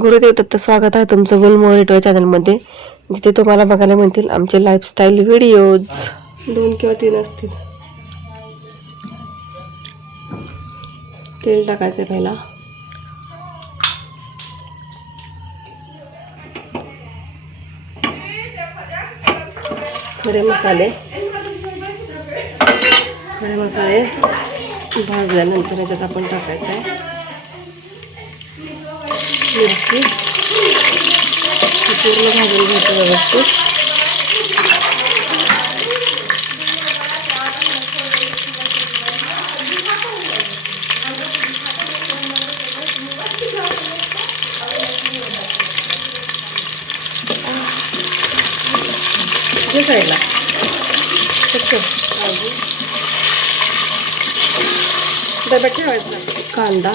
गुरुदेव दत्त, स्वागत आहे तुमचं गुलमोहर युट्यूब चॅनलमध्ये, जिथे तुम्हाला बघायला मिळतील आमचे लाईफस्टाईल व्हिडिओज. 2 किंवा 3 असतील. तेल टाकायचं पहिला. खडे मसाले भाजल्यानंतर याच्यात आपण टाकायचं आहे मिरची. पूर्ण भाजून घ्यायचं व्यवस्थित. साईडला डब्यात ठेवायचं. कांदा,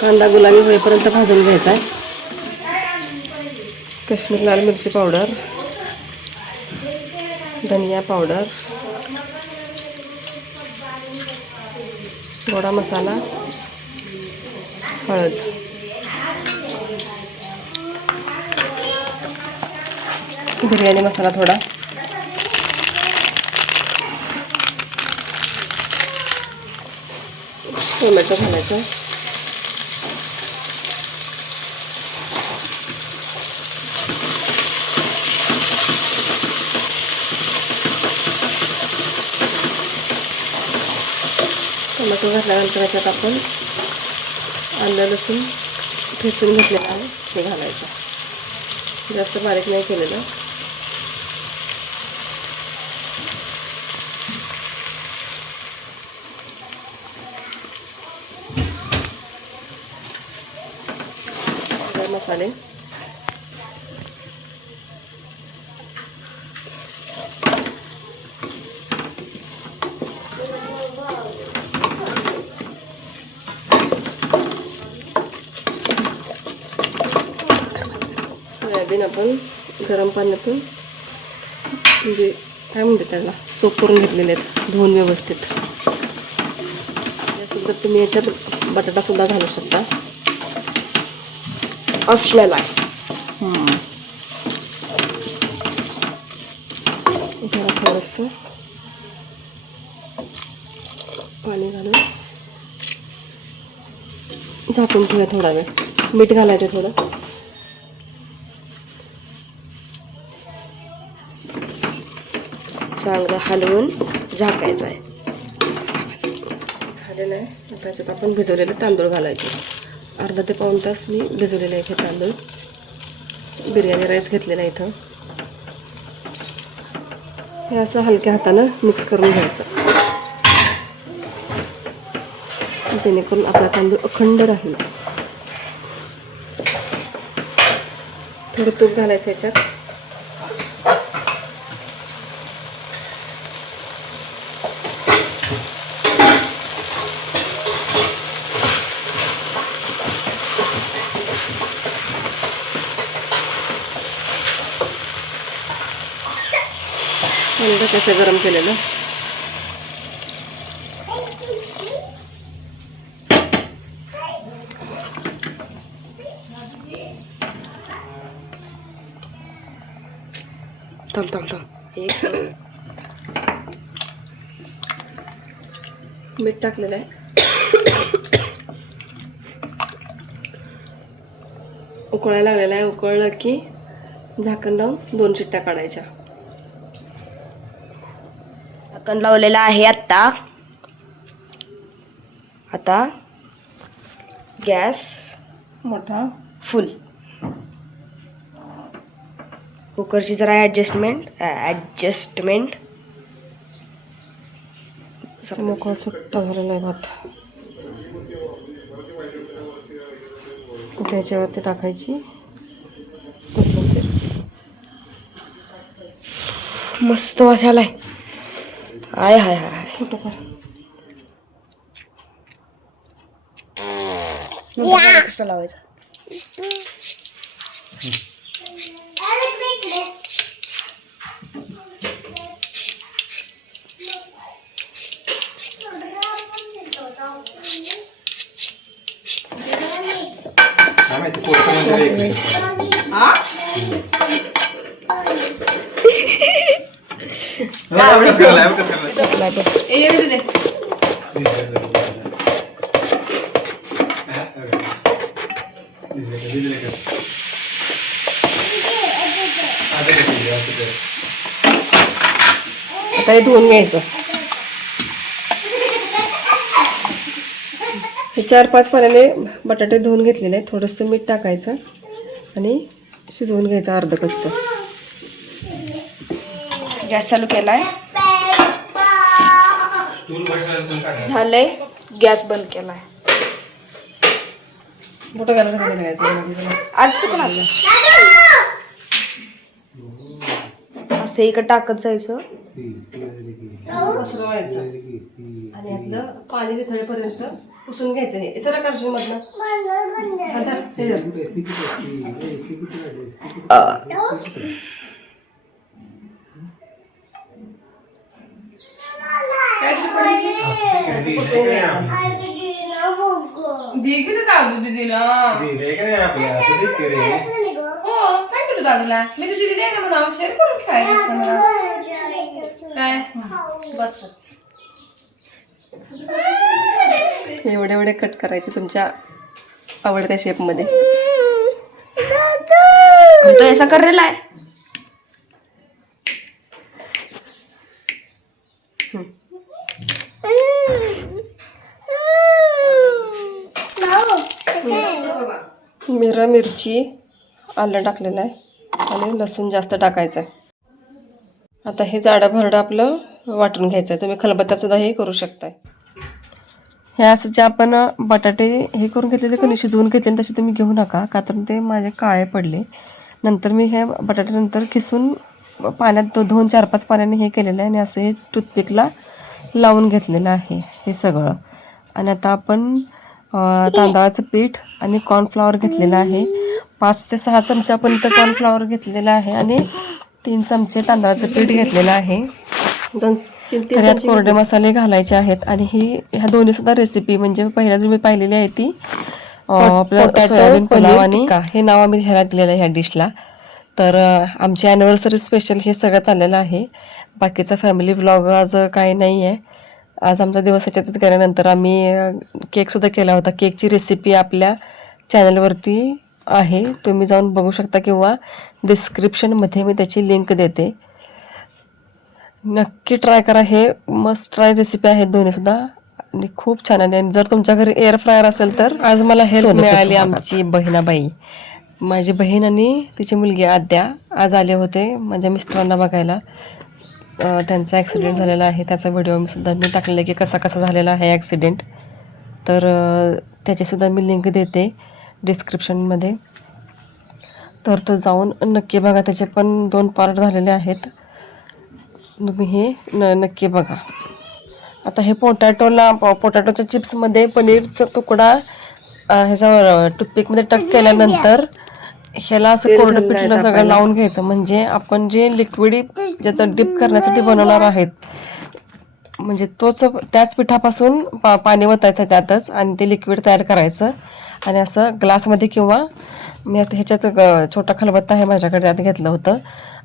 कांदा गुलाबी होईपर्यंत भाजून घ्यायचा आहे. काश्मीर लाल मिरची पावडर, धनिया पावडर, थोडा मसाला, हळद, बिर्याणी मसाला थोडा, टोमॅटो घालायचा. टोमॅटो घातल्यानंतर याच्यात आपण आलं लसूण ठेचून घेतलेलं आहे ते घालायचं. जास्त बारीक नाही केलेलं. मसाले, सोयाबीन आपण गरम पाण्यातून म्हणजे काय म्हणते त्याला सोप करून घेतलेले आहेत, धुवून व्यवस्थित. यासोबत तुम्ही याच्यात बटाटा सुद्धा घालू शकता, ऑप्शनल आहे. थोडंसं पाणी घालून झाकून ठेवा थोडा वेळ. मीठ घालायचं थोडं. चांगलं हलवून झाकायचं आहे. झालेलं आहे. आता याच्यात आपण भिजवलेले तांदूळ घालायचे. अर्धा ते पाऊण तास मी भिजवलेले आहे हे तांदूळ. बिर्याणी राईस घेतलेला आहे इथं. हे असं हलक्या हातानं मिक्स करून घ्यायचं, जेणेकरून आपला तांदूळ अखंड राहील. थोडं तूप घालायचं याच्यात. आणि कसं गरम केलेलं. थांब एक मीठ टाकलेलं आहे. उकळायला लागलेलं आहे. उकळलं की झाकण लावून 2 शिट्ट्या काढायच्या. झाकण लावलेलं आहे. आता गॅस मोठा फुल. कुकरची जरा ॲडजस्टमेंट मोकळा सुट्टा झालेला आहे भात. त्याच्यावरती टाकायची. मस्त वास आलाय. हाय हाय हाय. फोटो काढ. एक्स्ट्रा लावायचा. आता हे धुवून घ्यायचं. हे 4-5 पाण्याने बटाटे धुवून घेतलेले आहे. थोडंसं मीठ टाकायचं आणि शिजवून घ्यायचं अर्ध कच्चं. गॅस चालू केलाय, झालंय, गॅस बंद केलाय. मोठं घालायचं खाली घालायचं. आज चुकून आलं असं इकडं टाकत जायचं. पसरवायचं आणि यातलं पाणी निथळेपर्यंत पुसून घ्यायचं. हे सरा काढून मधलं दादू दिदीला दादूला मी तुझी दिदी आहे ना म्हणून शेअर करून खेळायचं मला काय बस. एवढे एवढे कट करायचे तुमच्या आवडत्या शेपमध्ये. तो ऐसा कर रेला है. मिरा मिरची आलं टाकलेलं आहे आणि लसूण जास्त टाकायचं आहे. आता हे जाडं भरडं आपलं वाटून घ्यायचं आहे. तुम्ही खलबत्त्यात सुद्धा हे करू शकताय. हे असं जे आपण बटाटे हे करून घेतलेले कणी शिजवून घेतले तसे तुम्ही घेऊ नका, का तर ते माझे काळे पडले. नंतर मी हे बटाटे नंतर किसून पाण्यात 2-4-5 पाण्याने हे केलेलं आहे आणि असं हे टूथपिकला लावून घेतलेलं आहे हे सगळं. आणि आता आपण तांदळाचं पीठ आणि कॉर्नफ्लॉवर घेतलेलं आहे. 5 ते 6 चमच्यापर्यंत कॉर्नफ्लॉवर घेतलेलं आहे आणि 3 चमचे तांदळाचं पीठ घेतलेलं आहे. 2-3 कोरडे मसाले घालायचे आहेत. आणि ह्या दोन्ही सुद्धा रेसिपी म्हणजे पहिल्या जी मी पाहिलेली आहे ती आपलं सोयाबीन पुलाव आणि हे नाव आम्ही ह्याला दिलेलं आहे ह्या डिशला. तर आमची ॲनिव्हर्सरी स्पेशल हे सगळं चाललेलं आहे. बाकीचा फॅमिली व्लॉग आज काही नाही आहे. आज आमचा दिवस ह्याच्यातच गेल्यानंतर आम्ही केकसुद्धा केला होता. केकची रेसिपी आपल्या चॅनलवरती आहे, तुम्ही जाऊन बघू शकता किंवा डिस्क्रिप्शनमध्ये मी त्याची लिंक देते. नक्की ट्राय करा. हे मस्ट ट्राय रेसिपी आहेत दोन्हीसुद्धा आणि खूप छान आहे. आणि जर तुमच्या घरी एअर फ्रायर असेल तर आज मला हेल्प मिळाली. आमची बहिणाबाई, माझी बहीण आणि तिची मुलगी आद्या आज आले होते माझ्या मिस्टरांना बघायला. त्यांचा ॲक्सिडेंट झालेला आहे, त्याचा व्हिडिओ मी टाकलेला आहे की कसा कसा झालेला आहे ॲक्सिडेंट. तर त्याचीसुद्धा मी लिंक देते डिस्क्रिप्शनमध्ये. तर तो जाऊन नक्की बघा. त्याचे पण 2 पार्ट झालेले आहेत, तुम्ही हे नक्की बघा. आता हे पोटॅटोच्या चिप्समध्ये पनीरचा तुकडा ह्याच्यावर टूथपिकमध्ये टक केल्यानंतर ह्याला असं कोरडं पिठलं सगळं लावून घ्यायचं. म्हणजे आपण जे लिक्विड ज्यात डिप करण्यासाठी बनवणार आहेत म्हणजे त्याच पिठापासून पाणी ओतायचं त्यातच आणि ते लिक्विड तयार करायचं. आणि असं ग्लासमध्ये किंवा मी आता ह्याच्यात छोटा खलबत्ता आहे माझ्याकडे, त्यात घेतलं होतं.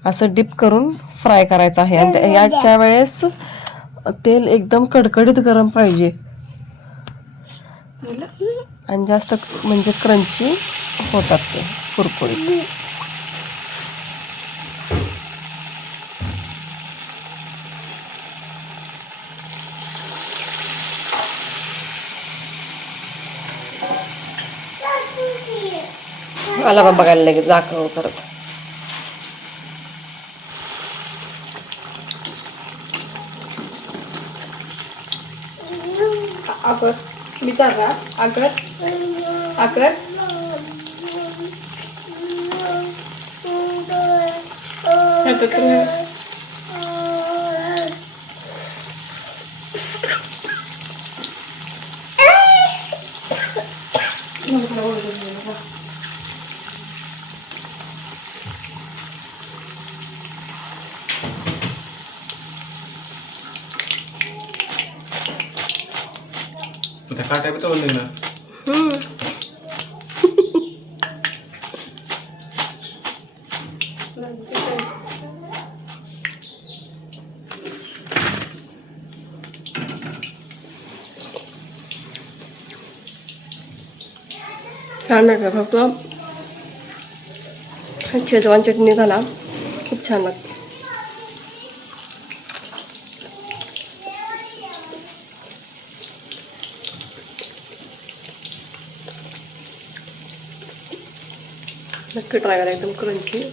असं डिप करून फ्राय करायचं आहे. आणि याच्या वेळेस तेल एकदम कडकडीत गरम पाहिजे आणि जास्त म्हणजे क्रंची होतात ते कुरकुरीत. मला पण बघायला लगेच दाखव करत. आकर बिचारा आकर आकर त्या काट्या बी तळून निघणार. छान लागतं फक्त शेजवान चटणी घाला खूप छान लागते. नक्की ट्राय करा एकदम क्रंची.